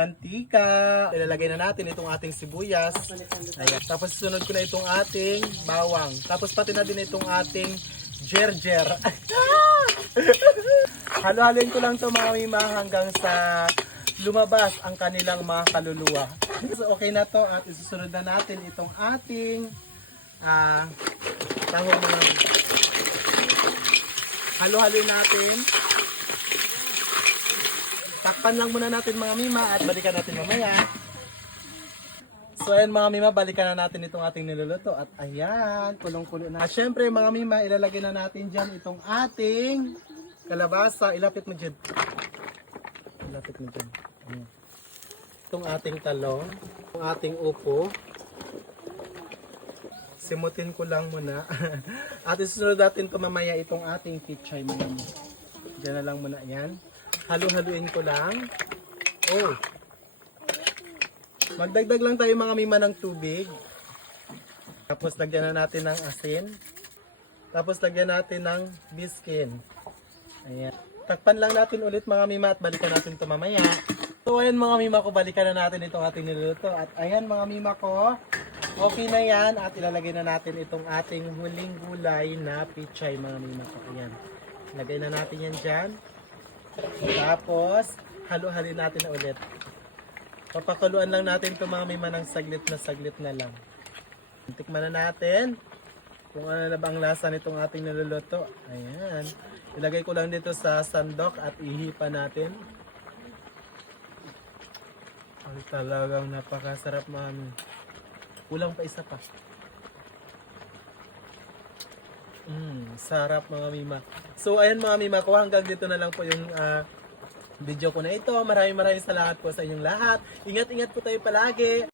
Mantika. Ilalagay na natin itong ating sibuyas. Ayan. Tapos sunod ko na itong ating bawang. Tapos pati na din itong ating gerger. Halo-haloin ko lang ito mga mima hanggang sa lumabas ang kanilang mga kaluluwa. So okay na to at isusunod na natin itong ating tahong mga halo-haloin natin. Takpan lang muna natin mga mima at balikan natin mamaya. So ayan mga mima, balikan na natin itong ating niluluto. At ayan, kulong-kulo na. At syempre mga mima, ilalagay na natin dyan itong ating kalabasa. Ilapit mo dyan. Ilapit mo dyan. Ayan. Itong ating talong. Itong ating upo. Simutin ko lang muna. At isusunod natin ito mamaya itong ating pichay mga mima. Dyan na lang muna yan. Halo-haluin ko lang. Oh. Magdagdag lang tayo mga mima ng tubig. Tapos lagyan na natin ng asin. Tapos lagyan natin ng biskin. Ayan. Takpan lang natin ulit mga mima at balikan natin ito mamaya. So ayan mga mima ko, balikan na natin itong ating niluluto. At ayan mga mima ko, okay na yan. At ilalagay na natin itong ating huling gulay na pichay mga mima ko. Ayan. Lagay na natin yan dyan. Tapos, halo-halin natin na ulit. Papakuluan lang natin ito mga mima ng saglit na lang. Tikman na natin kung ano na ba ang lasa nitong ating niluluto. Ayan. Ilagay ko lang dito sa sandok at ihipa natin. Ay, talagang napakasarap mga mima. Kulang pa isa pa. Sarap mga mima. So ayan mga mima ko, hanggang dito na lang po yung video ko na ito. Maraming salamat po sa inyong lahat. Ingat-ingat po tayo palagi.